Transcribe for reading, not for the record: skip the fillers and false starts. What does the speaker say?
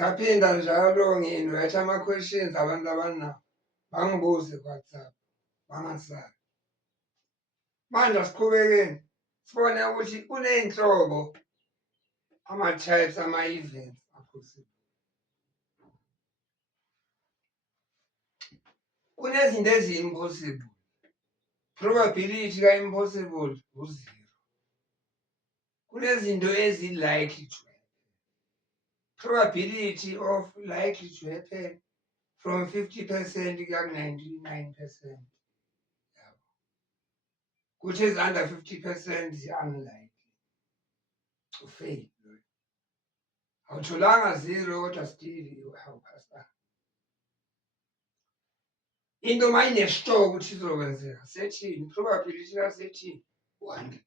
Saphinda njalo ngi-invite ama-questions abantu abanawo bangibuze ku-WhatsApp bangasabi. Manje asiqhubekeni sibone ukuthi kuney'nhlobo ama-types ama-events a-possible. Kunezinto eziyi-impossible. Probability ka-impossible u-0. Kunezinto ezi-likely to happen. Probability of likely to happen from 50% kuya ku-99%. Kuthi ezi-under 50% zi-unlikely to fail. Awutholanga 0 kodwa still awuphasanga. Into mayinesihloko ukuthi izokwenzeka sethini, probability kasethini 1.